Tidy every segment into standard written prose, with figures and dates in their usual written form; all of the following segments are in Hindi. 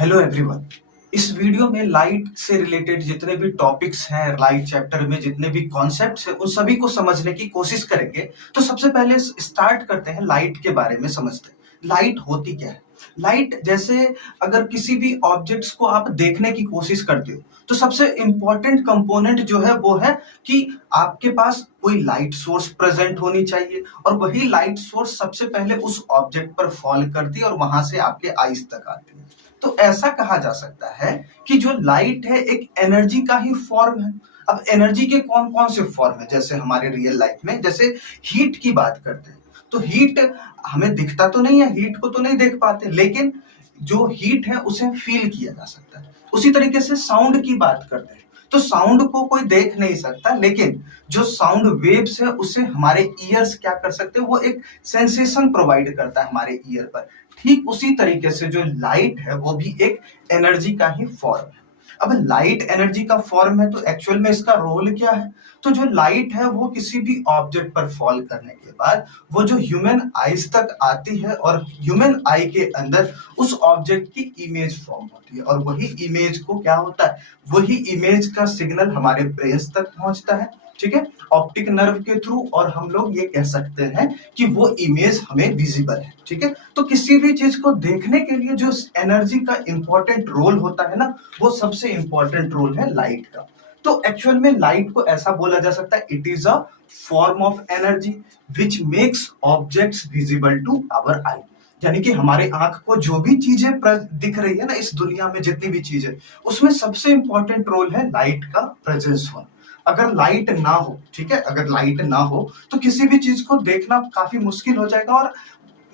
Hello everyone. इस वीडियो में लाइट से रिलेटेड जितने भी टॉपिक्स हैं, लाइट चैप्टर में जितने भी कॉन्सेप्ट्स हैं, उन सभी को समझने की कोशिश करेंगे। तो सबसे पहले स्टार्ट करते हैं लाइट के बारे में समझते हैं। लाइट होती क्या है? लाइट जैसे अगर किसी भी ऑब्जेक्ट्स को आप देखने की कोशिश करते हो तो सबसे इंपॉर्टेंट कंपोनेंट जो है वो है कि आपके पास कोई लाइट सोर्स प्रेजेंट होनी चाहिए और वही लाइट सोर्स सबसे पहले उस ऑब्जेक्ट पर फॉल करती है और वहां से आपके आईज तक आती है। तो ऐसा कहा जा सकता है कि जो लाइट है एक एनर्जी का ही फॉर्म है। अब एनर्जी के कौन कौन से फॉर्म है? जैसे हमारे रियल लाइफ में जैसे हीट की बात करते हैं तो हीट हमें दिखता तो नहीं है, हीट को तो नहीं देख पाते, लेकिन जो हीट है उसे फील किया जा सकता है। उसी तरीके से साउंड की बात करते हैं तो साउंड को कोई देख नहीं सकता, लेकिन जो साउंड वेव्स है उसे हमारे ईयर्स क्या कर सकते हैं, वो एक सेंसेशन प्रोवाइड करता है हमारे ईयर पर। ठीक उसी तरीके से जो लाइट है वो भी एक एनर्जी का ही फॉर्म है। अब लाइट एनर्जी का फॉर्म है तो एक्चुअल में इसका रोल क्या है? तो जो लाइट है वो किसी भी ऑब्जेक्ट पर फॉल करने के बाद वो जो ह्यूमन आईज तक आती है और ह्यूमन आई के अंदर उस ऑब्जेक्ट की इमेज फॉर्म होती है और वही इमेज को क्या होता है, वही इमेज का सिग्नल हमारे ब्रेन तक पहुंचता है, ठीक है, ऑप्टिक नर्व के थ्रू, और हम लोग ये कह सकते हैं कि वो इमेज हमें विजिबल है। ठीक है, तो किसी भी चीज को देखने के लिए जो एनर्जी का इंपॉर्टेंट रोल होता है ना, वो सबसे इंपॉर्टेंट रोल है लाइट का। तो एक्चुअल में लाइट को ऐसा बोला जा सकता है, it is a form of energy which makes objects visible to our eye. यानी कि हमारे आंख को जो भी चीजें दिख रही है ना इस दुनिया में, जितनी भी चीजें, उसमें सबसे इंपॉर्टेंट रोल है लाइट का प्रेजेंस होना। अगर लाइट ना हो, ठीक है, अगर लाइट ना हो तो किसी भी चीज को देखना काफी मुश्किल हो जाएगा और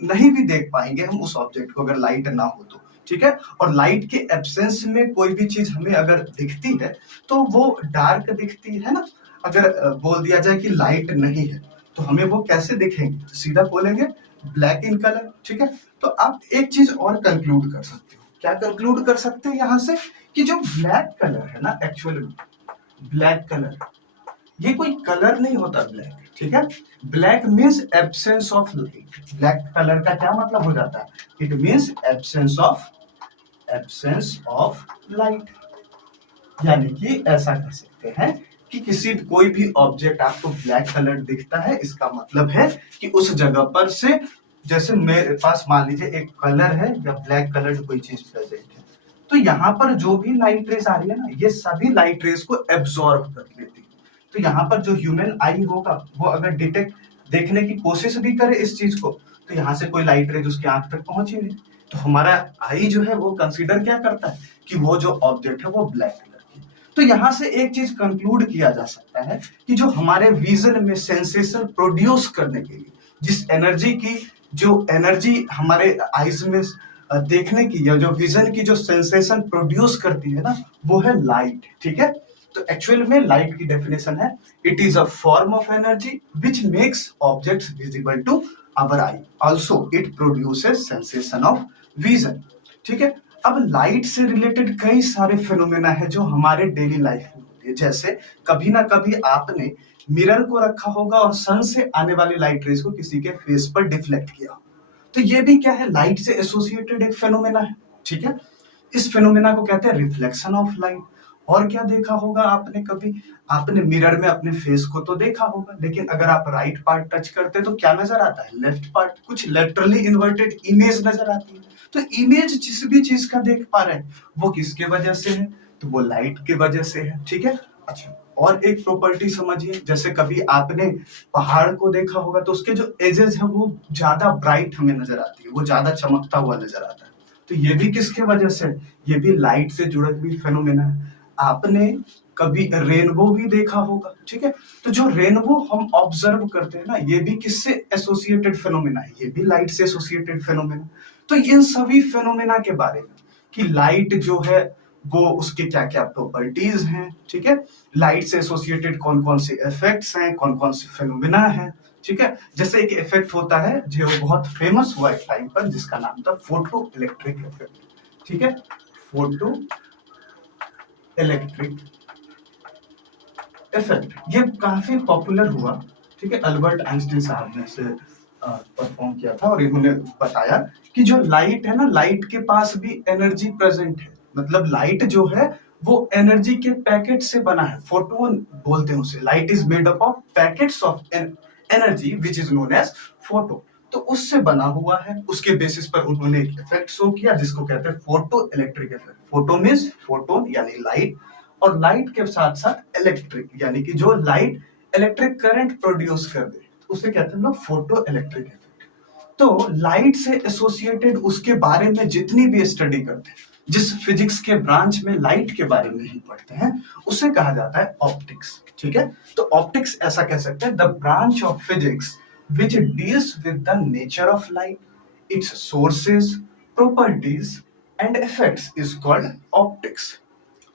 नहीं भी देख पाएंगे हम उस ऑब्जेक्ट को, अगर लाइट ना हो तो। ठीक है, और लाइट के एब्सेंस में कोई भी चीज हमें अगर दिखती है तो वो डार्क दिखती है ना। अगर बोल दिया जाए कि लाइट नहीं है तो हमें वो कैसे दिखेंगे? तो सीधा बोलेंगे ब्लैक इन कलर। ठीक है, तो आप एक चीज और कंक्लूड कर सकते हो। क्या कंक्लूड कर सकते हैं यहां से? कि जो ब्लैक कलर है ना, एक्चुअली ब्लैक कलर ये कोई कलर नहीं होता ब्लैक। ठीक है, black means absence of light. Black colour का क्या मतलब हो जाता है? It means absence of light. यानी कि ऐसा कह सकते हैं कि किसी कोई भी ऑब्जेक्ट आपको ब्लैक कलर दिखता है, इसका मतलब है कि उस जगह पर से, जैसे मेरे पास मान लीजिए एक कलर है या ब्लैक कलर कोई चीज प्रेजेंट है, तो यहाँ पर जो भी लाइट रेस आ रही है ना, ये सभी लाइट रेस को एब्जॉर्ब कर लेती है। तो यहाँ पर जो ह्यूमन आई होगा वो अगर डिटेक्ट देखने की कोशिश भी करे इस चीज को, तो यहाँ से कोई लाइट रेज उसकी आंख तक पहुंची नहीं। तो हमारा आई जो है वो कंसीडर क्या करता है कि वो जो ऑब्जेक्ट है वो ब्लैक कलर की। तो यहाँ से एक चीज कंक्लूड किया जा सकता है कि जो हमारे विजन में सेंसेशन प्रोड्यूस करने के लिए जिस एनर्जी की, जो एनर्जी हमारे आईज में देखने की या जो विजन की जो सेंसेशन प्रोड्यूस करती है ना, वो है लाइट। ठीक है, तो एक्चुअल में लाइट की डेफिनेशन है, it is a form of energy which makes objects visible to our eye, also it produces sensation of vision. ठीक है, अब लाइट से रिलेटेड कई सारे फिनोमेना है जो हमारे डेली लाइफ में होती है। जैसे कभी ना कभी आपने मिरर को रखा होगा और सन से आने वाली लाइट रेज को किसी के फेस पर डिफ्लेक्ट किया, तो ये भी क्या है, लाइट से एसोसिएटेड एक फिनोमेना है। ठीक है, इस फिनोमेना को कहते हैं रिफ्लेक्शन ऑफ लाइट। और क्या देखा होगा आपने? कभी आपने मिरर में अपने फेस को तो देखा होगा, लेकिन अगर आप राइट पार्ट टच करते हैं तो क्या नजर आता है? लेफ्ट पार्ट, कुछ लेटरली इन्वर्टेड इमेज नजर आती है। तो इमेज जिस भी चीज का देख पा रहे हैं वो किसके वजह से है? तो वो लाइट के वजह से है। ठीक है, अच्छा, और एक प्रॉपर्टी समझिए, जैसे कभी आपने पहाड़ को देखा होगा तो उसके जो एजेस है वो ज्यादा ब्राइट हमें नजर आती है, वो ज्यादा चमकता हुआ नजर आता है। तो ये भी किसके वजह से? ये भी लाइट से जुड़ा हुई फेनोमेना है। आपने कभी रेनबो भी देखा होगा, ठीक है, तो जो रेनबो हम ऑब्जर्व करते हैं ना, ये भी किससे एसोसिएटेड फेनोमेना है? ये भी लाइट से एसोसिएटेड फेनोमेना। तो इन सभी फेनोमेना के बारे में कि लाइट जो है वो उसके क्या क्या प्रॉपर्टीज हैं, ठीक है, लाइट से एसोसिएटेड कौन कौन से इफेक्ट्स हैं, कौन कौन से फेनोमेना है। ठीक है, जैसे एक इफेक्ट होता है जो बहुत फेमस हुआ एक टाइम पर, जिसका नाम था फोटो इलेक्ट्रिक इफेक्ट। ठीक है, फोटो इलेक्ट्रिक इफेक्ट, ये काफी पॉपुलर हुआ। ठीक है, अल्बर्ट आइंस्टीन साहब ने इसे परफॉर्म किया था और इन्होंने बताया कि जो लाइट है ना, लाइट के पास भी एनर्जी प्रेजेंट है। मतलब लाइट जो है वो एनर्जी के पैकेट से बना है, फोटोन बोलते हैं उसे। Light is made up of packets of energy which is known as photo. तो उससे बना हुआ है, उसके बेसिस पर उन्होंने एक इफेक्ट शो किया जिसको कहते हैं photo electric effect. Photo means photon यानी लाइट, और लाइट के साथ साथ इलेक्ट्रिक यानी कि जो लाइट इलेक्ट्रिक करंट प्रोड्यूस कर दे, उसे कहते हैं लोग फोटो इलेक्ट्रिक इफेक्ट। तो लाइट से एसोसिएटेड उसके बारे में जितनी भी स्टडी करते हैं, जिस फिजिक्स के ब्रांच में लाइट के बारे में ही पढ़ते हैं, उसे कहा जाता है ऑप्टिक्स। ठीक है, तो ऑप्टिक्स ऐसा कह सकते हैं, the branch of physics which deals with the nature of light, it's sources, properties and effects is called optics.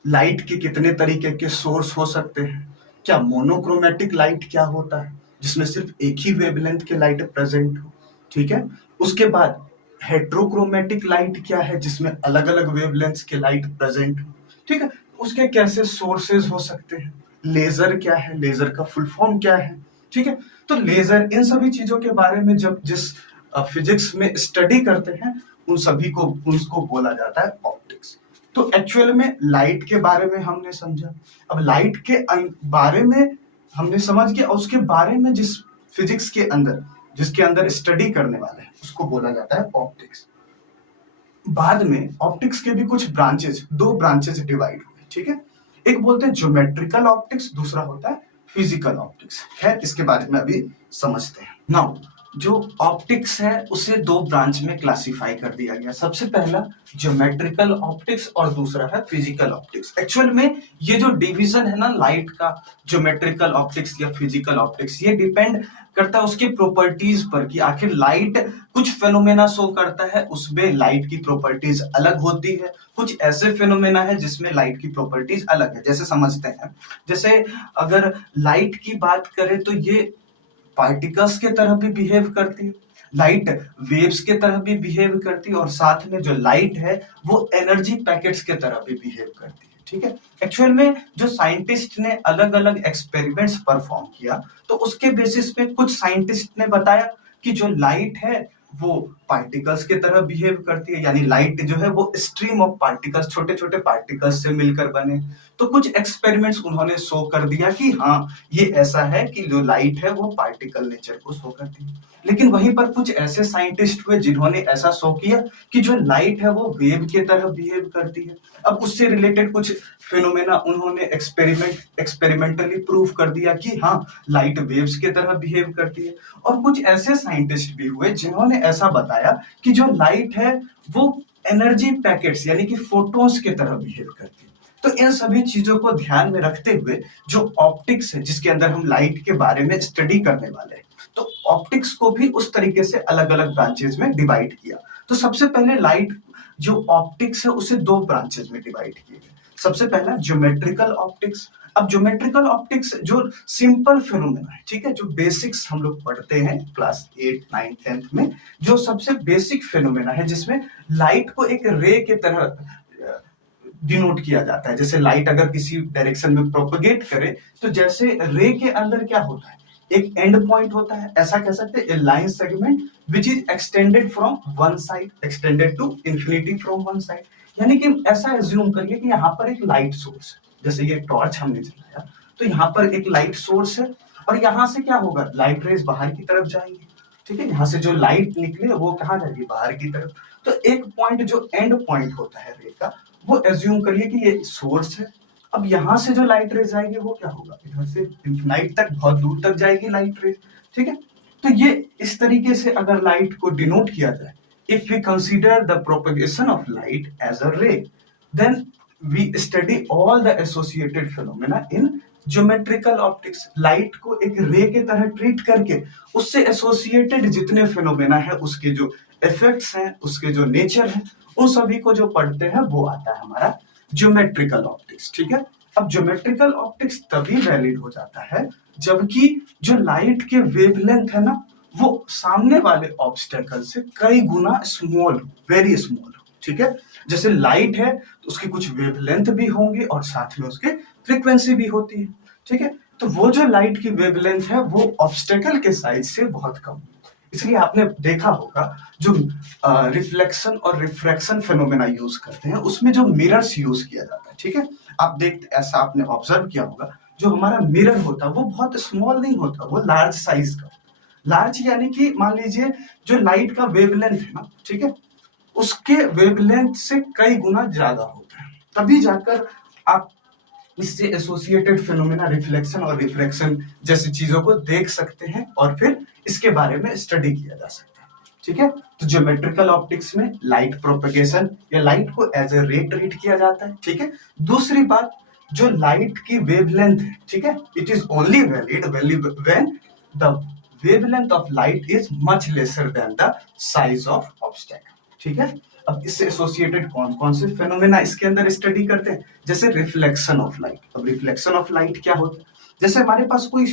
Light के कितने तरीके के सोर्स हो सकते हैं, क्या मोनोक्रोमेटिक लाइट क्या होता है जिसमें सिर्फ एक ही वेवलेंथ के लाइट प्रेजेंट हो, ठीक है। उसके बाद हेट्रोक्रोमेटिक लाइट क्या है जिसमें अलग अलग वेवलेंथ्स के लाइट प्रेजेंट हो, ठीक है। उसके कैसे सोर्सेज हो सकते हैं, लेजर क्या है, लेजर का फुल फॉर्म क्या है, ठीक है। तो लेजर, इन सभी चीजों के बारे में जब जिस फिजिक्स में स्टडी करते हैं, उन सभी को उसको बोला जाता है ऑप्टिक्स। तो एक्चुअल में लाइट के बारे में हमने समझा। अब लाइट के बारे में हमने समझ गया, उसके बारे में जिस फिजिक्स के अंदर जिसके अंदर स्टडी करने वाले हैं उसको बोला जाता है ऑप्टिक्स। बाद में ऑप्टिक्स के भी कुछ ब्रांचेस, दो ब्रांचेस डिवाइड हुए, ठीक है। एक बोलते हैं ज्योमेट्रिकल ऑप्टिक्स, दूसरा होता है फिजिकल ऑप्टिक्स। खैर, इसके बारे में अभी समझते हैं। नाउ जो ऑप्टिक्स है उसे दो ब्रांच में क्लासिफाई कर दिया गया। सबसे पहला ज्योमेट्रिकल ऑप्टिक्स और दूसरा है फिजिकल ऑप्टिक्स। एक्चुअल में ये जो डिवीजन है ना लाइट का, ज्योमेट्रिकल ऑप्टिक्स या फिजिकल ऑप्टिक्स, ये डिपेंड करता है उसके प्रॉपर्टीज पर कि आखिर लाइट कुछ फेनोमेना शो करता है, उसमें लाइट की प्रॉपर्टीज अलग होती है। कुछ ऐसे फेनोमेना है जिसमें लाइट की प्रॉपर्टीज अलग है। जैसे समझते हैं, जैसे अगर लाइट की बात करें तो ये पार्टिकल्स के तरह भी बिहेव करती है, लाइट वेव्स के तरह भी बिहेव करती है, और साथ में जो लाइट है वो एनर्जी पैकेट्स के तरह भी बिहेव करती है, ठीक है। एक्चुअल में जो साइंटिस्ट ने अलग अलग एक्सपेरिमेंट्स परफॉर्म किया, तो उसके बेसिस पे कुछ साइंटिस्ट ने बताया कि जो लाइट है वो पार्टिकल्स के तरह बिहेव करती है, यानी लाइट जो है वो स्ट्रीम ऑफ पार्टिकल्स, छोटे छोटे पार्टिकल्स से मिलकर बने। तो कुछ एक्सपेरिमेंट्स उन्होंने शो कर दिया कि हाँ, ये ऐसा है कि जो लाइट है वो पार्टिकल नेचर को शो करती है। लेकिन वहीं पर कुछ ऐसे साइंटिस्ट हुए जिन्होंने ऐसा शो किया कि जो लाइट है वो वेव के तरह बिहेव करती है। अब उससे रिलेटेड कुछ फिनोमेना उन्होंने एक्सपेरिमेंटली प्रूव कर दिया कि हाँ, लाइट वेव्स के तरह बिहेव करती है। और कुछ ऐसे साइंटिस्ट भी हुए जिन्होंने ऐसा बताया कि जो लाइट है वो एनर्जी पैकेट्स यानी कि फोटोन्स के तरह बिहेव करती है। तो इन सभी चीजों को ध्यान में रखते हुए जो ऑप्टिक्स है, जिसके अंदर हम लाइट के बारे में स्टडी करने वाले हैं, तो ऑप्टिक्स को भी उस तरीके से अलग अलग ब्रांचेस में डिवाइड किया। तो सबसे पहले लाइट जो ऑप्टिक्स है उसे दो ब्रांचेस में डिवाइड किए गए। सबसे पहला ज्योमेट्रिकल ऑप्टिक्स। अब ज्योमेट्रिकल ऑप्टिक्स जो सिंपल फिनोमेना है, ठीक है, जो बेसिक्स हम लोग पढ़ते हैं क्लास 8, 9, 10 में, जो सबसे बेसिक फिनोमेना है जिसमें लाइट को एक रे के तरह डिनोट किया जाता है। जैसे लाइट अगर किसी डायरेक्शन में प्रोपगेट करे, तो जैसे रे के अंदर क्या होता है, एक एंड पॉइंट होता है, ऐसा कह सकते हैं, a line segment which is extended from one side, extended to infinity from one side. यानी कि ऐसा एज्यूम करिए कि यहाँ पर एक लाइट सोर्स है, जैसे ये टॉर्च हमने जलाया, तो यहाँ पर एक लाइट सोर्स है, और यहाँ से क्या होगा, लाइट रेज बाहर की तरफ जाएंगे, ठीक है। यहाँ से जो लाइट निकले वो कहाँ जाएगी, बाहर की तरफ। तो एक पॉइंट जो एंड पॉइंट होता है रे का, वो एज्यूम करिए कि ये सोर्स है। अब यहाँ से जो लाइट रेज आएगी वो क्या होगा, इधर से इंफिनाइट तक, बहुत दूर तक जाएगी लाइट रेज, ठीक है। तो ये इस तरीके से अगर लाइट को डिनोट किया जाए, if we consider the propagation of light as a ray, then we study all the associated phenomena in geometrical optics. Light को एक रे के तरह ट्रीट करके उससे एसोसिएटेड जितने फिनोमेना है, उसके जो इफेक्ट्स हैं, उसके जो नेचर है, उन सभी को जो पढ़ते हैं वो आता है हमारा ज्योमेट्रिकल ऑप्टिक्स, ठीक है। अब ज्योमेट्रिकल ऑप्टिक्स तभी वैलिड हो जाता है जबकि जो लाइट के वेवलेंथ है ना, वो सामने वाले ऑब्स्टेकल से कई गुना स्मॉल, वेरी स्मॉल, ठीक है। जैसे लाइट है तो उसकी कुछ वेवलेंथ भी होंगी और साथ में उसके फ्रीक्वेंसी भी होती है, ठीक है। तो वो जो लाइट की वेवलेंथ है वो ऑब्स्टेकल के साइज से बहुत कम, इसलिए आपने देखा होगा जो रिफ्लेक्शन और रिफ्रैक्शन फेनोमेना यूज करते हैं उसमें जो मिरर्स यूज किया जाता है, ठीक है। आप देखते ऐसा आपने ऑब्जर्व किया होगा, जो हमारा मिरर होता है वो बहुत स्मॉल नहीं होता, वो लार्ज साइज का। लार्ज यानी कि मान लीजिए जो लाइट का वेवलेंथ है ना, ठीक है, उसके वेवलेंथ से कई गुना ज्यादा होता है, तभी जाकर आप इससे एसोसिएटेड फिनोमेना रिफ्लेक्शन और रिफ्रैक्शन जैसी चीजों को देख सकते हैं और फिर इसके बारे में स्टडी किया जा सकता है, ठीक है। तो ज्योमेट्रिकल ऑप्टिक्स में लाइट प्रोपगेशन या लाइट को एज ए रे ट्रीट किया जाता है, ठीक है। दूसरी बात, जो लाइट की वेवलेंथ है, ठीक है, it is only valid when the wavelength of light is much lesser than the size of obstacle, ठीक है। अब इससे एसोसिएटेड कौन कौन से फेनोमेना इसके अंदर स्टडी करते हैं, जैसे रिफ्लेक्शन ऑफ लाइट। अब रिफ्लेक्शन ऑफ लाइट क्या होता है, जैसे हमारे पास कोई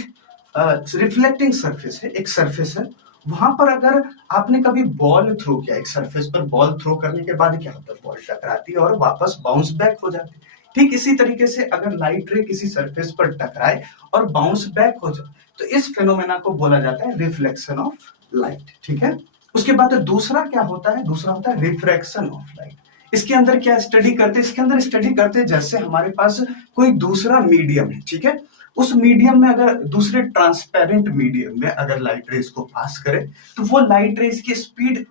रिफ्लेक्टिंग सरफेस है, एक सरफेस है, वहां पर अगर आपने कभी बॉल थ्रो किया, एक सरफेस पर बॉल थ्रो करने के बाद क्या होता है, बॉल टकराती है और वापस बाउंस बैक हो जाती है। ठीक इसी तरीके से अगर लाइट रे किसी सरफेस पर टकराए और बाउंस बैक हो जाए, तो इस फेनोमेना को बोला जाता है रिफ्लेक्शन ऑफ लाइट, ठीक है। उसके बाद दूसरा क्या होता है, दूसरा होता है रिफ्रैक्शन ऑफ लाइट। इसके अंदर क्या स्टडी करते हैं, इसके अंदर स्टडी करते हैं जैसे हमारे पास कोई दूसरा मीडियम है, ठीक है, उस मीडियम में अगर दूसरे ट्रांसपेरेंट मीडियम में अगर लाइट रेज को पास करे, तो वो लाइट रेज की स्पीड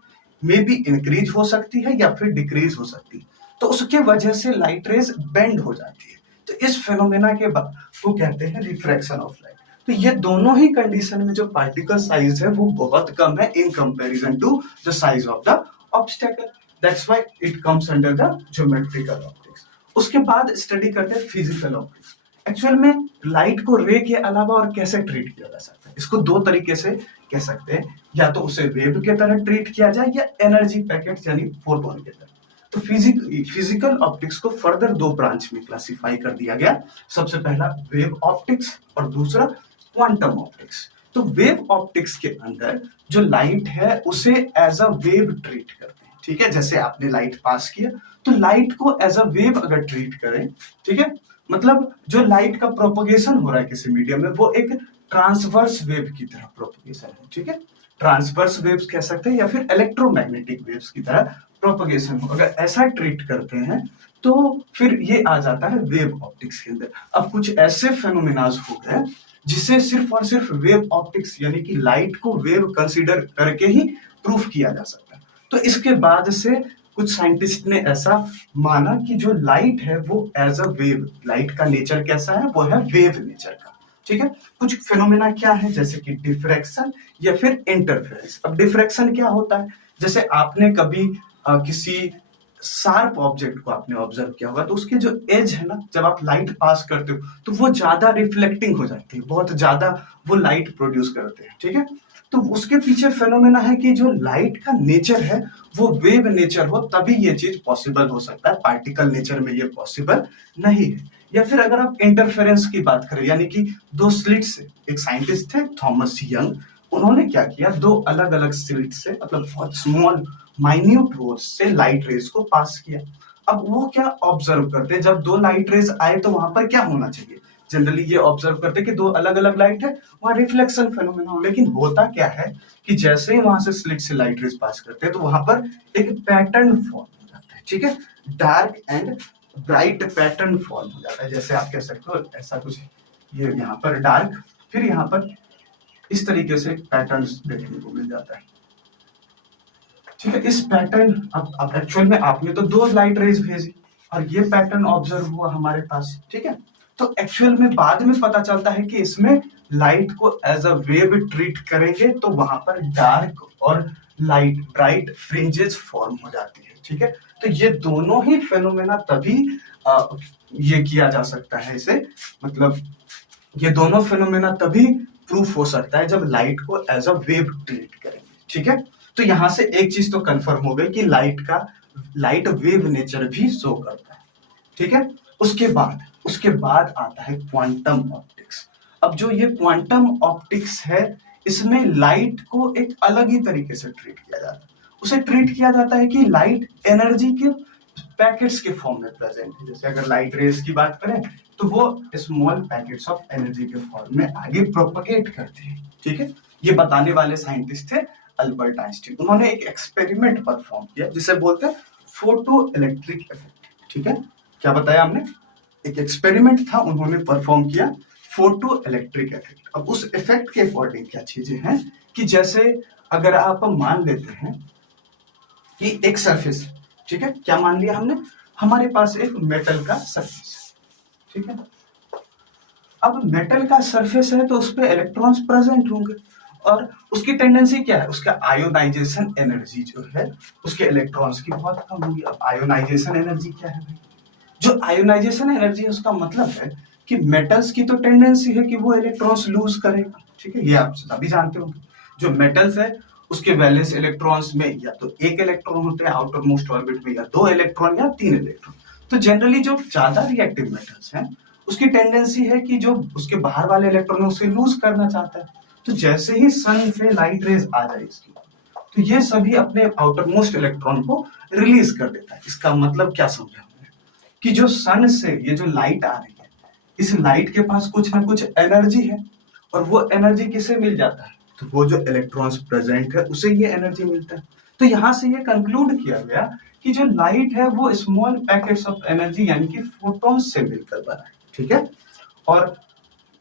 में भी इंक्रीज हो सकती है या फिर डिक्रीज हो सकती है, तो उसके वजह से लाइट रेज बेंड हो जाती है। तो इस फेनोमेना के बाद वो कहते हैं रिफ्रैक्शन ऑफ लाइट। तो ये दोनों ही कंडीशन में जो पार्टिकल साइज है वो बहुत कम है in comparison to the size of the obstacle, that's why it comes under the geometrical optics. उसके बाद स्टडी करते हैं फिजिकल ऑप्टिक्स। एक्चुअल में लाइट को रे के अलावा और कैसे ट्रीट किया जा सकता है, इसको दो तरीके से कह सकते हैं, या तो उसे वेव के तरह ट्रीट किया जाए या एनर्जी पैकेट यानी फोटोन के तरह। तो फिजिकल ऑप्टिक्स को फर्दर दो ब्रांच में क्लासिफाई कर दिया गया, सबसे पहला वेव ऑप्टिक्स और दूसरा क्वांटम ऑप्टिक्स। तो वेव ऑप्टिक्स के अंदर जो लाइट है उसे एज अ वेव ट्रीट करते हैं, ठीक है। जैसे आपने लाइट पास किया तो लाइट को एज अ वेव अगर ट्रीट करें, ठीक है, मतलब जो लाइट का प्रोपगेशन हो रहा है किसी मीडियम में वो एक ट्रांसवर्स वेव की तरह प्रोपगेशन है, ठीक है, ट्रांसवर्स वेव्स कह सकते हैं या फिर इलेक्ट्रोमैग्नेटिक वेव्स की तरह प्रोपगेशन हो, अगर ऐसा ट्रीट करते हैं तो फिर ये आ जाता है वेव ऑप्टिक्स के अंदर। अब कुछ ऐसे फेनोमेनाज हो गए जिसे सिर्फ और सिर्फ वेव ऑप्टिक्स यानी कि लाइट को वेव कंसीडर करके ही प्रूफ किया जा सकता है। तो इसके बाद से कुछ साइंटिस्ट ने ऐसा माना कि जो लाइट है वो एज अ वेव, लाइट का नेचर कैसा है, वो है वेव नेचर का, ठीक है। कुछ फिनोमेना क्या है, जैसे कि डिफ्रैक्शन या फिर इंटरफेरेंस। अब डिफ्रैक्शन क्या होता है, जैसे आपने कभी किसी शार्प ऑब्जेक्ट को आपने ऑब्जर्व किया होगा, तो उसके जो एज है ना, जब आप लाइट पास करते हो तो वो ज्यादा रिफ्लेक्टिंग हो जाती है, बहुत ज्यादा वो लाइट प्रोड्यूस करते हैं, ठीक है। तो उसके पीछे फेनोमेना है कि जो लाइट का नेचर है वो वेव नेचर हो, तभी ये चीज पॉसिबल हो सकता है, पार्टिकल नेचर में ये पॉसिबल नहीं है। या फिर अगर आप इंटरफेरेंस की बात करें, यानी कि दो स्लिट्स, एक साइंटिस्ट थे थॉमस यंग, उन्होंने क्या किया, दो अलग अलग स्लिट से, मतलब बहुत स्मॉल माइन्यूट होल्स से लाइट रेज को पास किया। अब वो क्या ऑब्जर्व करते, जब दो लाइट रेज आए तो वहां पर क्या होना चाहिए, जनरली ये ऑब्जर्व करते कि दो अलग अलग लाइट है, वहां रिफ्लेक्शन फेनोमेना हो, लेकिन होता क्या है कि जैसे ही वहां से स्लिट से लाइट रेज पास करते हैं तो वहां पर एक पैटर्न फॉर्म हो जाता है, ठीक है, dark and bright pattern form हो जाता है, जैसे आप कह सकते हो ऐसा कुछ, ये यहाँ पर डार्क, फिर यहाँ पर इस तरीके से पैटर्न देखने को मिल जाता है, ठीक है। इस पैटर्न, अब एक्चुअल में आपने तो दो लाइट रेज भेजी और ये पैटर्न ऑब्जर्व हुआ हमारे पास, ठीक है। तो एक्चुअल में बाद में पता चलता है कि इसमें लाइट को एज अ वेव ट्रीट करेंगे तो वहां पर डार्क और लाइट ब्राइट फ्रिंजेस फॉर्म हो जाती है, ठीक है। तो ये दोनों ही फेनोमेना तभी ये किया जा सकता है, इसे मतलब ये दोनों फेनोमेना तभी प्रूफ हो सकता है जब लाइट को एज अ वेव ट्रीट करेंगे, ठीक है। तो यहां से एक चीज तो कंफर्म हो गई कि लाइट वेव नेचर भी शो करता है, ठीक है। उसके बाद आता है क्वांटम ऑप्टिक्स। अब जो ये क्वांटम ऑप्टिक्स है, इसमें लाइट को एक अलग ही तरीके से ट्रीट किया जाता है। उसे ट्रीट किया जाता है कि लाइट एनर्जी के पैकेट्स के फॉर्म में प्रेजेंट है, जैसे अगर लाइट रेज की बात करें तो वो स्मॉल पैकेट्स ऑफ एनर्जी के फॉर्म में आगे प्रोपगेट करते हैं, ठीक है। ये बताने वाले साइंटिस्ट थे अल्बर्ट आइंस्टीन, उन्होंने एक एक्सपेरिमेंट परफॉर्म किया जिसे बोलते हैं फोटो इलेक्ट्रिक इफेक्ट। ठीक है, क्या बताया हमने, एक एक्सपेरिमेंट था, उन्होंने परफॉर्म किया फोटो इलेक्ट्रिक इफेक्ट। अब उस इफेक्ट के अकॉर्डिंग क्या चीजें हैं कि जैसे अगर आप मान लेते हैं कि एक सरफेस, ठीक है, क्या मान लिया हमने, हमारे पास एक मेटल का सरफेस, ठीक है। अब मेटल का सरफेस है तो उस पे इलेक्ट्रॉन्स प्रेजेंट होंगे और उसकी टेंडेंसी क्या है, उसका आयोनाइजेशन एनर्जी जो है उसके इलेक्ट्रॉन्स की बहुत कम होगी। अब आयोनाइजेशन एनर्जी क्या है भाई, जो आयोनाइजेशन एनर्जी है उसका मतलब है कि मेटल्स की तो टेंडेंसी है कि वो इलेक्ट्रॉन्स लूज करेगा, ठीक है, ये आप सभी जानते होंगे। जो मेटल्स है उसके वैलेंस इलेक्ट्रॉन्स में या तो एक इलेक्ट्रॉन होते हैं आउटर मोस्ट ऑर्बिट में, या दो इलेक्ट्रॉन या तीन इलेक्ट्रॉन। तो जनरली जो ज्यादा रिएक्टिव मेटल्स हैं उसकी टेंडेंसी है कि जो उसके बाहर वाले इलेक्ट्रॉन है उसे लूज करना चाहता है। तो जैसे ही सन से लाइट रेज आ जाए इसकी, तो ये सभी अपने आउटर मोस्ट इलेक्ट्रॉन को रिलीज कर देता है। इसका मतलब क्या समझा हमने कि जो सन से ये जो लाइट आ रही है, इस लाइट के पास कुछ ना कुछ एनर्जी है और वो एनर्जी किसे मिल जाता है, तो वो जो इलेक्ट्रॉन्स प्रेजेंट है उसे ये एनर्जी मिलता है। तो यहां से ये कंक्लूड किया गया कि जो लाइट है वो स्मॉल पैकेट्स ऑफ एनर्जी यानी कि फोटॉन्स से मिलकर बना है, ठीक है। और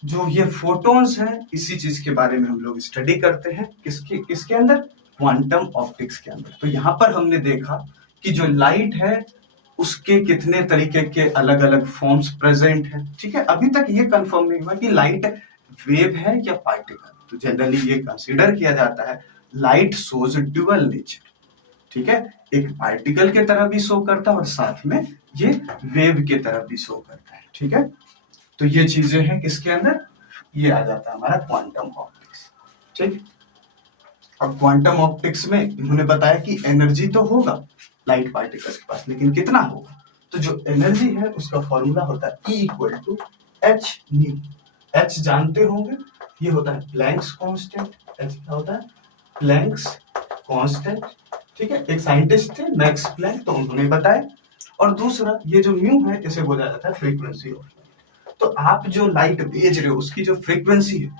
जो ये फोटॉन्स हैं इसी चीज के बारे में हम लोग स्टडी करते हैं, किसके अंदर, क्वांटम ऑप्टिक्स के अंदर। तो यहाँ पर हमने देखा कि जो लाइट है उसके कितने तरीके के अलग अलग फॉर्म्स प्रेजेंट हैं, ठीक है। अभी तक ये कंफर्म नहीं हुआ कि लाइट वेव है या पार्टिकल। तो जनरली ये कंसीडर किया जाता है लाइट शोज ड्यूअल नेचर, ठीक है, एक पार्टिकल के तरह भी शो करता है और साथ में ये वेव के तरह भी शो करता है, ठीक है। तो ये चीजें हैं किसके अंदर, ये आ जाता है हमारा क्वांटम ऑप्टिक्स, ठीक। अब क्वांटम ऑप्टिक्स में इन्होंने बताया कि एनर्जी तो होगा लाइट पार्टिकल्स के पास, लेकिन कितना होगा, तो जो एनर्जी है उसका फॉर्मूला होता है E equal to H nu. H जानते होंगे, ये होता है प्लैंक्स कांस्टेंट। एच क्या होता है, प्लैंक्स कांस्टेंट, ठीक है। एक साइंटिस्ट थे मैक्स प्लैंक, तो उन्होंने बताया। और दूसरा ये जो म्यू है इसे बोला जाता है फ्रीक्वेंसी ऑफ लाइट। तो आप जो लाइट भेज रहे हो उसकी जो फ्रीक्वेंसी है,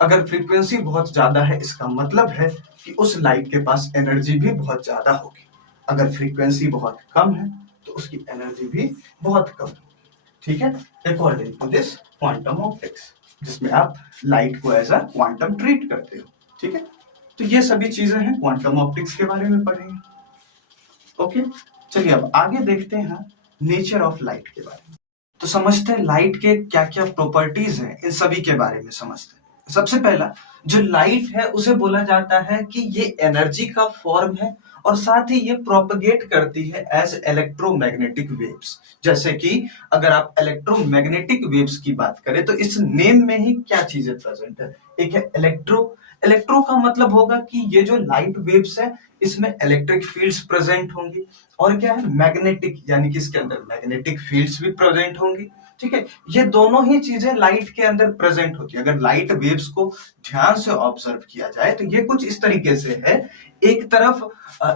अगर फ्रीक्वेंसी बहुत ज्यादा है इसका मतलब है कि उस लाइट के पास एनर्जी भी बहुत ज्यादा होगी। अगर फ्रीक्वेंसी बहुत कम है तो उसकी एनर्जी भी बहुत कम होगी, ठीक है, according to this quantum optics, जिसमें आप लाइट को एज अ क्वांटम ट्रीट करते हो, ठीक है। तो ये सभी चीजें हैं क्वांटम ऑप्टिक्स के बारे में पढ़ेंगे। ओके, चलिए अब आगे देखते हैं नेचर ऑफ लाइट के बारे में। तो समझते हैं लाइट के क्या क्या प्रॉपर्टीज हैं, इन सभी के बारे में समझते हैं। सबसे पहला, जो लाइट है उसे बोला जाता है कि ये एनर्जी का फॉर्म है और साथ ही ये प्रोपगेट करती है एज इलेक्ट्रोमैग्नेटिक वेव्स। जैसे कि अगर आप इलेक्ट्रोमैग्नेटिक वेव्स की बात करें तो इस नेम में ही क्या चीजें प्रेजेंट है, एक है इलेक्ट्रो। इलेक्ट्रो का मतलब होगा कि ये जो लाइट वेव्स है इसमें इलेक्ट्रिक फील्ड्स प्रेजेंट होंगी, और क्या है, मैग्नेटिक, यानी कि इसके अंदर मैग्नेटिक फील्ड्स भी प्रेजेंट होंगी, ठीक है। ये दोनों ही चीजें लाइट के अंदर प्रेजेंट होती है। अगर लाइट वेव्स को ध्यान से ऑब्जर्व किया जाए तो ये कुछ इस तरीके से है, एक तरफ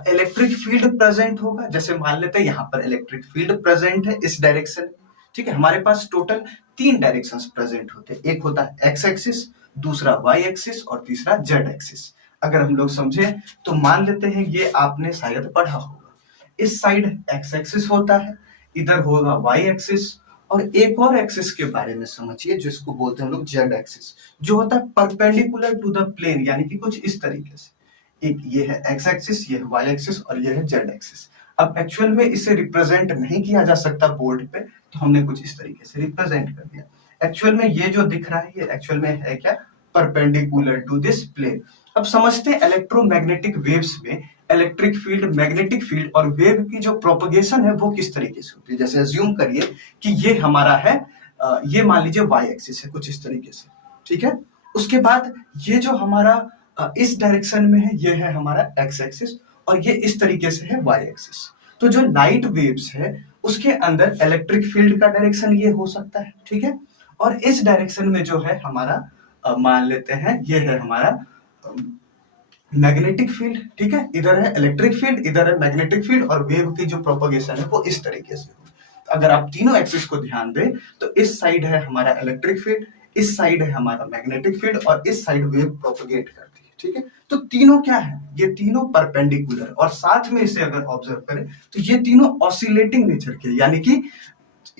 इलेक्ट्रिक फील्ड प्रेजेंट होगा, जैसे मान लेते हैं यहाँ पर इलेक्ट्रिक फील्ड प्रेजेंट है इस डायरेक्शन में, ठीक है। हमारे पास टोटल 3 डायरेक्शंस प्रेजेंट होते हैं, एक होता है एक्स एक्सिस, दूसरा वाई एक्सिस और तीसरा जेड एक्सिस। अगर हम लोग समझे तो मान लेते हैं ये आपने शायद पढ़ा होगा, इस साइड एक्स एक्सिस होता है, इधर होगा वाई एक्सिस, और एक और एक्सिस के बारे में समझिए जिसको बोलते हैं हम लोग जेड एक्सिस, जो होता है परपेंडिकुलर टू द प्लेन, यानी कि कुछ इस तरीके से। एक ये है एक्स एक्सिस, ये है वाई एक्सिस और ये है जेड एक्सिस। अब एक्चुअल में इसे रिप्रेजेंट नहीं किया जा सकता बोर्ड पे, तो हमने कुछ इस तरीके से रिप्रेजेंट कर दिया। एक्चुअल में ये जो दिख रहा है ये एक्चुअल में है क्या, परपेंडिकुलर टू दिस प्लेन। अब समझते हैं इलेक्ट्रोमैग्नेटिक वेव्स में इलेक्ट्रिक फील्ड, मैग्नेटिक फील्ड और वेव की जो प्रोपगेशन है वो किस तरीके से होती है। जैसे अज्यूम करिए कि ये हमारा है, ये मान लीजिए वाई एक्सिस है कुछ इस तरीके से, ठीक है। उसके बाद ये जो हमारा इस डायरेक्शन में है ये है हमारा एक्स एक्सिस, और ये इस तरीके से है वाई एक्सिस। तो जो लाइट वेव्स है उसके अंदर इलेक्ट्रिक फील्ड का डायरेक्शन ये हो सकता है, ठीक है। और इस डायरेक्शन में जो है हमारा मान लेते हैं ये है हमारा मैग्नेटिक फील्ड, ठीक है। इधर है इलेक्ट्रिक फील्ड, इधर है मैग्नेटिक फील्ड, और वेव की जो प्रोपगेशन है वो इस तरीके से हो। अगर आप तीनों एक्सिस को ध्यान दें तो इस साइड है हमारा इलेक्ट्रिक फील्ड, इस साइड है हमारा मैग्नेटिक फील्ड और इस साइड वेव प्रोपगेट करती है, ठीक है। तो तीनों क्या है, ये तीनों परपेंडिकुलर, और साथ में इसे अगर ऑब्जर्व करें तो ये तीनों ऑसिलेटिंग नेचर के, यानी कि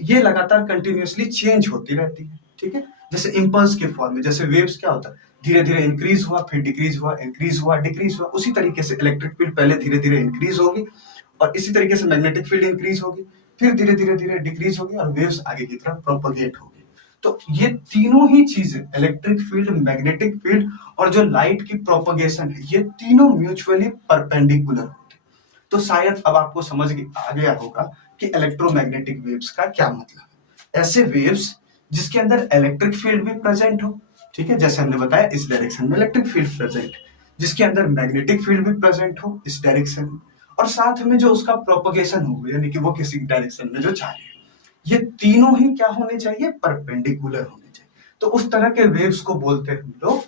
ये लगातार कंटिन्यूअसली चेंज होती रहती है। ठीक है, जैसे इंपल्स के फॉर्म में, जैसे वेव्स क्या होता है, धीरे धीरे इंक्रीज हुआ, फिर डिक्रीज हुआ, इंक्रीज हुआ, डिक्रीज हुआ। उसी तरीके से इलेक्ट्रिक फील्ड पहले धीरे धीरे इंक्रीज होगी, और इसी तरीके से मैग्नेटिक फील्ड इंक्रीज होगी, फिर धीरे धीरे धीरे डिक्रीज होगी, और वेव्स आगे की तरफ प्रोपगेट होगी। तो ये तीनों ही चीजें, इलेक्ट्रिक फील्ड, मैग्नेटिक फील्ड और जो लाइट की प्रोपगेशन है, ये तीनों म्यूचुअली परपेंडिकुलर होते हैं। तो शायद अब आपको समझ आ गया होगा कि इलेक्ट्रोमैग्नेटिक वेव्स का क्या मतलब है। ऐसे वेव्स जिसके अंदर इलेक्ट्रिक फील्ड भी प्रेजेंट हो, ठीक है, जैसे हमने बताया इस डायरेक्शन में इलेक्ट्रिक फील्ड प्रेजेंट, जिसके अंदर मैग्नेटिक फील्ड भी प्रेजेंट हो इस डायरेक्शन में, और साथ में जो उसका प्रोपगेशन हो, यानी कि वो किसी डायरेक्शन में जो जा रही है, ये तीनों ही क्या होने चाहिए, परपेंडिकुलर होने चाहिए। तो उस तरह के वेव्स को बोलते हैं हम लोग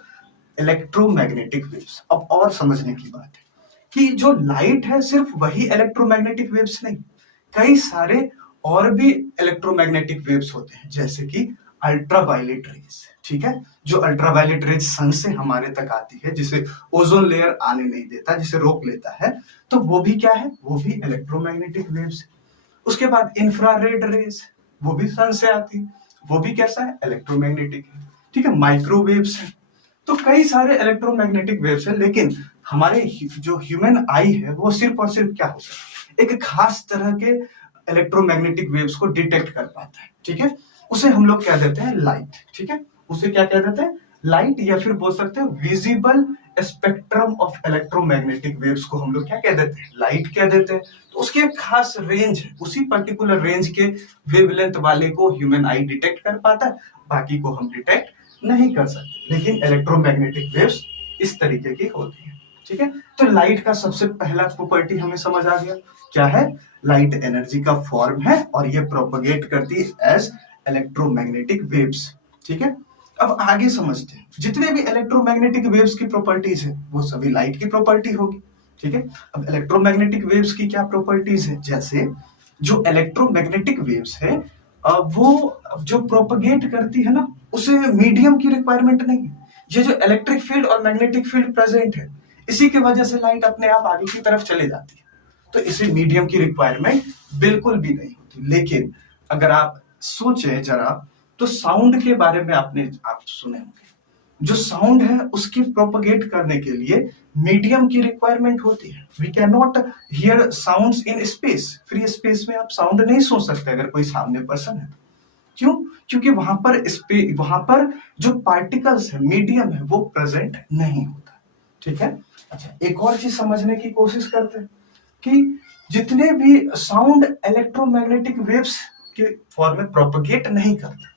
इलेक्ट्रोमैग्नेटिक वेव्स। अब और समझने की बात है कि जो लाइट है सिर्फ वही इलेक्ट्रोमैग्नेटिक वेव्स नहीं, कई सारे और भी इलेक्ट्रोमैग्नेटिक वेव्स होते हैं, जैसे कि अल्ट्रावायलेट रेज। ठीक है, जो अल्ट्रावायलेट रेज सन से हमारे तक आती है, जिसे ओजोन लेयर आने नहीं देता, जिसे रोक लेता है, तो वो भी क्या है, वो भी इलेक्ट्रोमैग्नेटिक वेव्स है। उसके बाद इंफ्रारेड रेज, वो भी सन से आती है, वो भी कैसा है, इलेक्ट्रोमैग्नेटिक है। ठीक है, माइक्रोवेव्स है। तो कई सारे इलेक्ट्रोमैग्नेटिक वेव्स है, लेकिन हमारे जो ह्यूमन आई है वो सिर्फ और सिर्फ क्या होता है, एक खास तरह के इलेक्ट्रोमैग्नेटिक वेव्स को डिटेक्ट कर पाता है। ठीक है, उसे हम लोग क्या देते हैं, लाइट। ठीक है, उसे क्या कह देते हैं, लाइट, या फिर बोल सकते हैं visible spectrum of electromagnetic waves को हम लोग क्या कह देते हैं, लाइट कह देते हैं। तो उसकी एक खास रेंज है, उसी पर्टिकुलर रेंज के वेवलेंथ वाले को ह्यूमन आई डिटेक्ट कर पाता है, बाकी को हम डिटेक्ट नहीं कर सकते। लेकिन इलेक्ट्रोमैग्नेटिक वेव्स इस तरीके की होती है। ठीक है, तो लाइट का सबसे पहला प्रॉपर्टी हमें समझ आ गया, क्या है, लाइट एनर्जी का फॉर्म है और ये प्रोपगेट करती है एज इलेक्ट्रोमैग्नेटिक वेव्स। ठीक है, अब आगे समझते हैं, जितने भी इलेक्ट्रोमैग्नेटिक वेव्स की प्रॉपर्टीज है वो सभी लाइट की प्रॉपर्टी होगी। ठीक है, अब इलेक्ट्रोमैग्नेटिक वेव्स की क्या प्रॉपर्टीज है, जैसे जो इलेक्ट्रोमैग्नेटिक वेव्स है वो जो प्रोपगेट करती है ना, उसे मीडियम की रिक्वायरमेंट नहीं है। ये जो इलेक्ट्रिक फील्ड और मैग्नेटिक फील्ड प्रेजेंट है, इसी की वजह से लाइट अपने आप आगे की तरफ चले जाती है, तो इसे मीडियम की रिक्वायरमेंट बिल्कुल भी नहीं होती। लेकिन अगर आप सोचे जरा, तो साउंड के बारे में आप सुने होंगे, जो साउंड है उसकी प्रोपगेट करने के लिए मीडियम की रिक्वायरमेंट होती है। We can not hear sounds in space, free space में आप साउंड नहीं सुन सकते अगर कोई सामने पर्सन है। क्यों? क्योंकि वहां पर जो पार्टिकल्स है, मीडियम है, वो प्रेजेंट नहीं होता। ठीक है, अच्छा, एक और चीज समझने की कोशिश करते हैं कि जितने भी साउंड इलेक्ट्रोमैग्नेटिक वेव्स के फॉर्म में प्रोपगेट नहीं करते,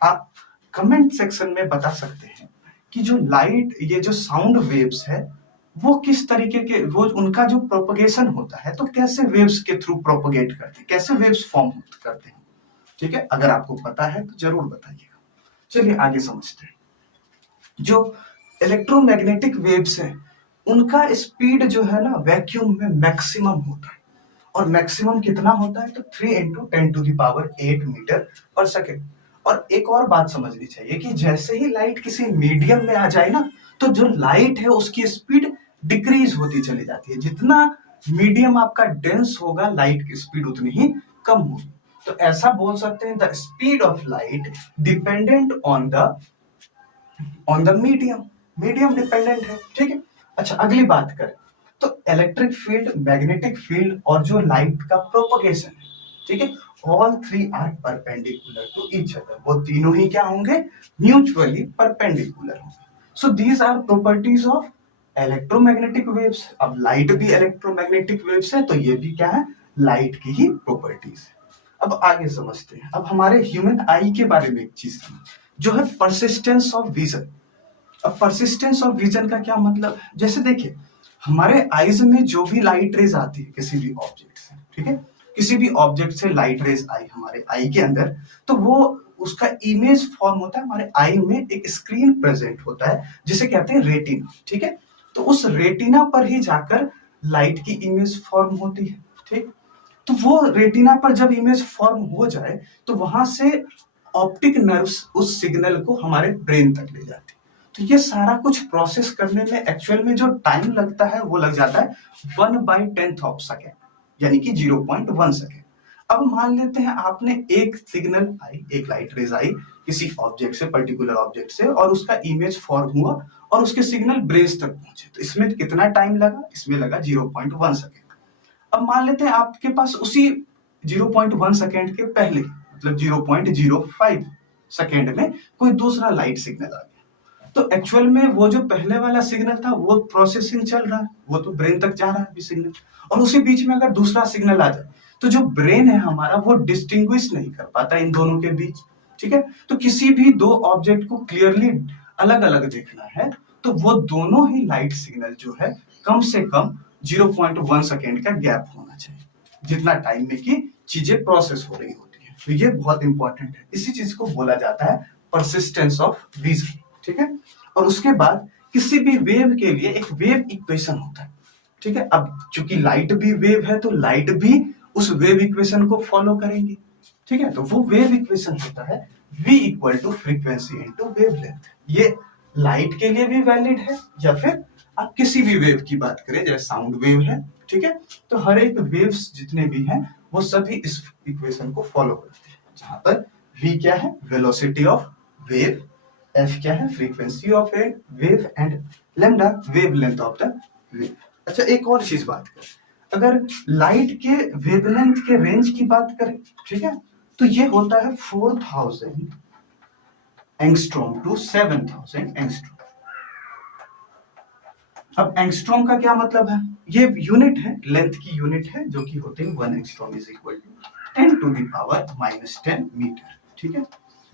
आप कमेंट सेक्शन में बता सकते हैं कि जो लाइट, ये जो साउंड वेव्स है, वो किस तरीके के, वो उनका जो प्रोपगेशन होता है, तो कैसे वेव्स के थ्रू प्रोपगेट करते हैं, कैसे वेव्स फॉर्म करते हैं। ठीक है, अगर आपको पता है तो जरूर बताइएगा। चलिए आगे समझते हैं। जो इलेक्ट्रोमैग्नेटिक वेव्स हैं, उनका स्पीड जो है ना, वैक्यूम में मैक्सिमम होता है, और मैक्सिमम कितना होता है, तो 3 × 10⁸ मीटर पर सेकेंड। और एक और बात समझनी चाहिए कि जैसे ही लाइट किसी मीडियम में आ जाए ना, तो जो लाइट है उसकी स्पीड डिक्रीज होती चली जाती है। जितना मीडियम आपका डेंस होगा, लाइट की स्पीड उतनी ही कम होगी। तो ऐसा बोल सकते हैं, the speed of light dependent on the medium dependent है। ठीक है, अच्छा, अगली बात करें तो इलेक्ट्रिक फील्ड, मैग्नेटिक फील्ड और जो लाइट का प्रोपगेशन है, ठीक है, all three are perpendicular to each other. वो तीनों ही क्या होंगे, म्यूचुअली परपेंडिकुलर होंगे। So these are properties of electromagnetic waves. अब लाइट भी इलेक्ट्रोमैग्नेटिक वेव्स है, तो ये भी क्या है, लाइट की ही प्रॉपर्टीज है। अब आगे समझते हैं। अब हमारे ह्यूमन आई के बारे में एक चीज समझ, जो है परसिस्टेंस ऑफ विजन। अब परसिस्टेंस ऑफ विजन का क्या मतलब, जैसे देखिए, हमारे आईज में जो भी लाइट रेज आती है किसी भी ऑब्जेक्ट से, ठीक है, किसी भी ऑब्जेक्ट से लाइट रेज आई हमारे आई के अंदर, तो वो उसका इमेज फॉर्म होता है हमारे आई में, एक स्क्रीन प्रेजेंट होता है जिसे कहते हैं रेटिना। ठीक है, तो उस रेटिना पर ही जाकर लाइट की इमेज फॉर्म होती है। ठीक, तो वो रेटिना पर जब इमेज फॉर्म हो जाए, तो वहां से ऑप्टिक नर्व्स उस सिग्नल को हमारे ब्रेन तक ले जाती है। तो ये सारा कुछ प्रोसेस करने में एक्चुअल में जो टाइम लगता है वो लग जाता है 1/10 ऑफ सेकेंड, यानी कि 0.1 सेकेंड। अब मान लेते हैं आपने एक सिग्नल आई, एक लाइट रेज आई किसी ऑब्जेक्ट से, पर्टिकुलर ऑब्जेक्ट से, और उसका इमेज फॉर्म हुआ और उसके सिग्नल ब्रेज तक पहुंचे, तो इसमें कितना टाइम लगा? इसमें लगा 0.1 सेकेंड। अब मान लेते हैं आपके पास उसी 0.1 सेकेंड के पहले, मतलब 0.05 सेकेंड में कोई दूसरा लाइट सिग्नल आ गया, तो एक्चुअल में वो जो पहले वाला सिग्नल था वो प्रोसेसिंग चल रहा है, वो तो ब्रेन तक जा रहा है अभी सिग्नल, और उसी बीच में अगर दूसरा सिग्नल आ जाए तो जो ब्रेन है हमारा वो डिस्टिंग्विश नहीं कर पाता इन दोनों के बीच। ठीक है, तो किसी भी दो ऑब्जेक्ट को क्लियरली अलग अलग देखना है तो वो दोनों ही लाइट सिग्नल जो है कम से कम 0.1 सेकेंड का गैप होना चाहिए, जितना टाइम में की चीजें प्रोसेस हो रही होती है। तो ये बहुत इंपॉर्टेंट है, इसी चीज को बोला जाता है परसिस्टेंस ऑफ रीजन। ठीक है, और उसके बाद किसी भी वेव के लिए एक वेव इक्वेशन होता है। ठीक है, अब चूंकि लाइट भी वेव है तो लाइट भी उस वेव इक्वेशन को फॉलो करेंगे। ठीक है, तो वो वेव इक्वेशन होता है v equal to frequency into wavelength. ये लाइट के लिए भी वैलिड है, या फिर आप किसी भी वेव की बात करें, जैसे साउंड वेव है। ठीक है, तो हर एक वेव्स जितने भी हैं वो सभी इस इक्वेशन को फॉलो करते हैं, जहां पर v क्या है? वेलोसिटी ऑफ वेव, f क्या है? Frequency of A wave, and lambda wavelength of the wave. अच्छा, एक और चीज बात करें, अगर लाइट के वेवलेंथ के रेंज की बात करें, ठीक है, तो ये होता है 4000 एंगस्ट्रॉम टू 7000 एंगस्ट्रॉम। अब एंगस्ट्रॉम का क्या मतलब है? ये यूनिट है, लेंथ की यूनिट है, जो कि होते हैं 1 angstrom is equal to 10 to the power -10 metre. ठीक है,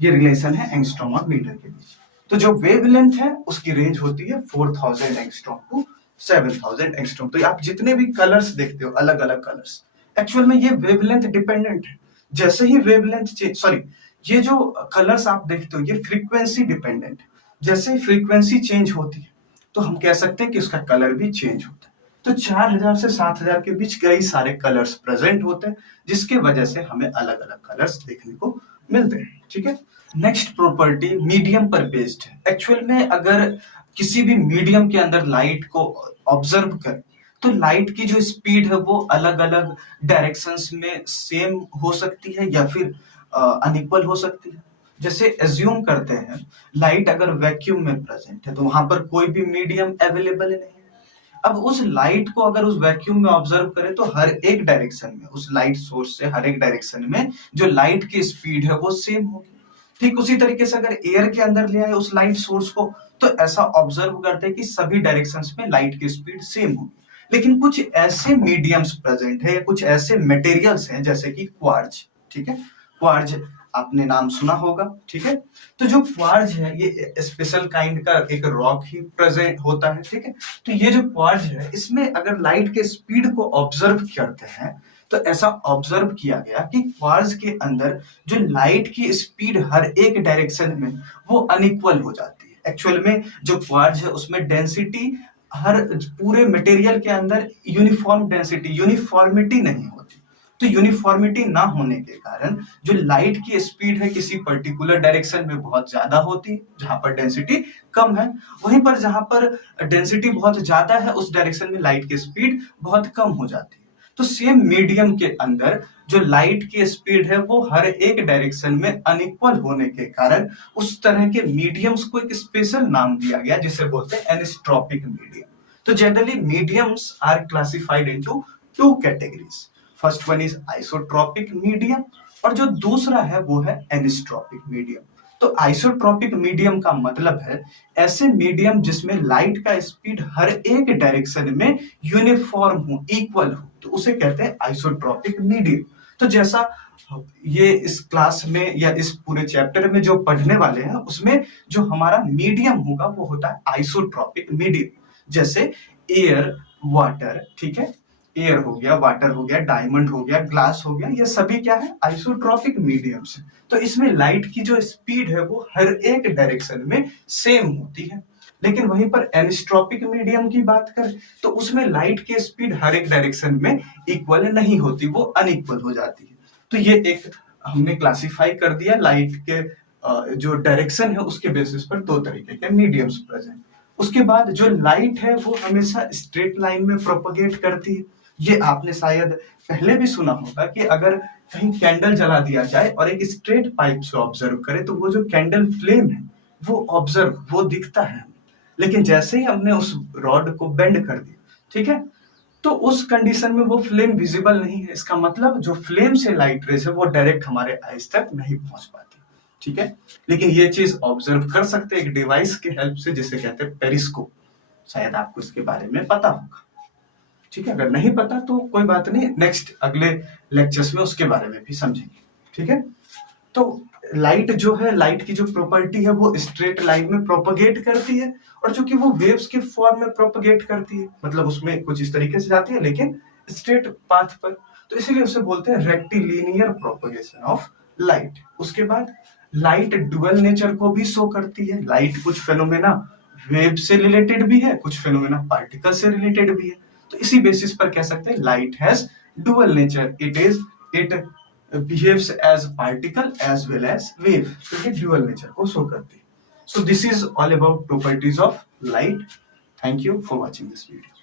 ये रिलेशन है एंगस्ट्रॉम और मीटर के बीच। तो जो वेवलेंथ है उसकी रेंज होती है 4000 एंगस्ट्रॉम टू 7000 एंगस्ट्रॉम। तो आप जितने भी कलर्स देखते हो, अलग अलग कलर्स, एक्चुअल में ये वेवलेंथ डिपेंडेंट है। जैसे ही वेवलेंथ सॉरी, ये जो कलर्स आप देखते हो ये फ्रीक्वेंसी डिपेंडेंट है। जैसे ही फ्रीक्वेंसी चेंज होती है तो हम कह सकते हैं कि उसका कलर भी चेंज होता है। तो 4000 से 7000 के बीच कई सारे कलर्स प्रेजेंट होते हैं, जिसके वजह से हमें अलग अलग कलर्स देखने को मिलते हैं। ठीक है, नेक्स्ट प्रॉपर्टी मीडियम पर बेस्ड है। एक्चुअल में अगर किसी भी मीडियम के अंदर लाइट को ऑब्जर्व करें तो लाइट की जो स्पीड है वो अलग अलग डायरेक्शंस में सेम हो सकती है या फिर अनइक्वल हो सकती है। जैसे एज्यूम करते हैं लाइट अगर वैक्यूम में प्रेजेंट है तो वहां पर कोई भी मीडियम अवेलेबल नहीं है। अब उस लाइट को अगर उस वैक्यूम में ऑब्जर्व करें तो हर एक डायरेक्शन में, उस लाइट सोर्स से हर एक डायरेक्शन में जो लाइट की स्पीड है वो सेम होगी। ठीक उसी तरीके से अगर एयर के अंदर ले आए उस लाइट सोर्स को तो ऐसा ऑब्जर्व करते हैं कि सभी डायरेक्शंस में लाइट की स्पीड सेम होगी। लेकिन कुछ ऐसे मीडियम्स प्रेजेंट है या कुछ ऐसे मटेरियल्स हैं जैसे कि क्वार्ज। ठीक है, क्वार्ज आपने नाम सुना होगा। ठीक है, तो जो क्वार्ज है ये स्पेशल काइंड का एक रॉक ही प्रेजेंट होता है। ठीक है, तो ये जो क्वार्ज है इसमें अगर लाइट के स्पीड को ऑब्जर्व करते हैं तो ऐसा ऑब्जर्व किया गया कि क्वार्ज के अंदर जो लाइट की स्पीड हर एक डायरेक्शन में वो अनइक्वल हो जाती है। एक्चुअल में जो क्वार्ज है उसमें डेंसिटी हर पूरे मटेरियल के अंदर यूनिफॉर्म डेंसिटी, यूनिफॉर्मिटी नहीं होती। तो यूनिफॉर्मिटी ना होने के कारण जो लाइट की स्पीड है किसी पर्टिकुलर डायरेक्शन में बहुत ज्यादा होती है जहां पर डेंसिटी कम है, वहीं पर जहां पर डेंसिटी बहुत ज्यादा है उस डायरेक्शन में लाइट की स्पीड बहुत कम हो जाती है। तो सेम मीडियम के अंदर जो लाइट की स्पीड है वो हर एक डायरेक्शन में अनइक्वल होने के कारण उस तरह के मीडियम्स को एक स्पेशल नाम दिया गया जिसे बोलते हैं एनिस्ट्रोपिक मीडियम। तो generally mediums are classified into two categories. First one is isotropic medium और जो दूसरा है वो है एनिस्ट्रोपिक मीडियम। तो आइसोट्रोपिक मीडियम का मतलब है ऐसे मीडियम जिसमें लाइट का स्पीड हर एक डायरेक्शन में यूनिफॉर्म हो, इक्वल हो, तो उसे कहते हैं आइसोट्रोपिक मीडियम। तो जैसा ये इस क्लास में या इस पूरे चैप्टर में जो पढ़ने वाले हैं उसमें जो हमारा मीडियम होगा वो होता है आइसोट्रोपिक मीडियम। जैसे एयर, वाटर, ठीक है, एयर हो गया, वाटर हो गया, डायमंड हो गया, ग्लास हो गया, ये सभी क्या है? Isotropic mediums. तो इसमें लाइट की जो स्पीड है वो हर एक डायरेक्शन में सेम होती है। लेकिन वहीं पर एनिस्ट्रोपिक मीडियम की बात करें तो उसमें लाइट की स्पीड हर एक डायरेक्शन में इक्वल नहीं होती, वो अनइक्वल हो जाती है। तो ये एक हमने क्लासिफाई कर दिया लाइट के जो डायरेक्शन है उसके बेसिस पर दो तरीके के मीडियम्स प्रेजेंट। उसके बाद जो लाइट है वो हमेशा स्ट्रेट लाइन में प्रोपगेट करती है। ये आपने शायद पहले भी सुना होगा कि अगर कहीं कैंडल जला दिया जाए और एक स्ट्रेट पाइप से ऑब्जर्व करें तो वो जो कैंडल फ्लेम है वो दिखता है, लेकिन जैसे ही हमने उस रॉड को बेंड कर दिया, ठीक है, तो उस कंडीशन में वो फ्लेम विजिबल नहीं है। इसका मतलब जो फ्लेम से लाइट रेज है वो डायरेक्ट हमारे आईज तक नहीं पहुंच पाती, ठीक है। लेकिन ये चीज ऑब्जर्व कर सकते हैं एक डिवाइस के हेल्प से जिसे कहते हैं पेरिस्कोप। शायद आपको इसके बारे में पता होगा, ठीक है। अगर नहीं पता तो कोई बात नहीं, नेक्स्ट अगले लेक्चर्स में उसके बारे में भी समझेंगे, ठीक है। तो लाइट जो है, लाइट की जो प्रॉपर्टी है वो स्ट्रेट लाइन में प्रोपगेट करती है, और चूंकि वो वेव्स के फॉर्म में प्रोपगेट करती है, मतलब उसमें कुछ इस तरीके से जाती है लेकिन स्ट्रेट पाथ पर, तो इसीलिए उसे बोलते हैं रेक्टिलिनियर प्रोपगेशन ऑफ लाइट। उसके बाद लाइट डुअल नेचर को भी शो करती है। लाइट कुछ फेनोमेना वेव से रिलेटेड भी है, कुछ फेनोमेना पार्टिकल से रिलेटेड भी है। तो इसी बेसिस पर कह सकते हैं light has dual nature, it behaves as particle as well as wave, तो ये dual nature को show करती है। So this is all about properties of light. Thank you for watching this video.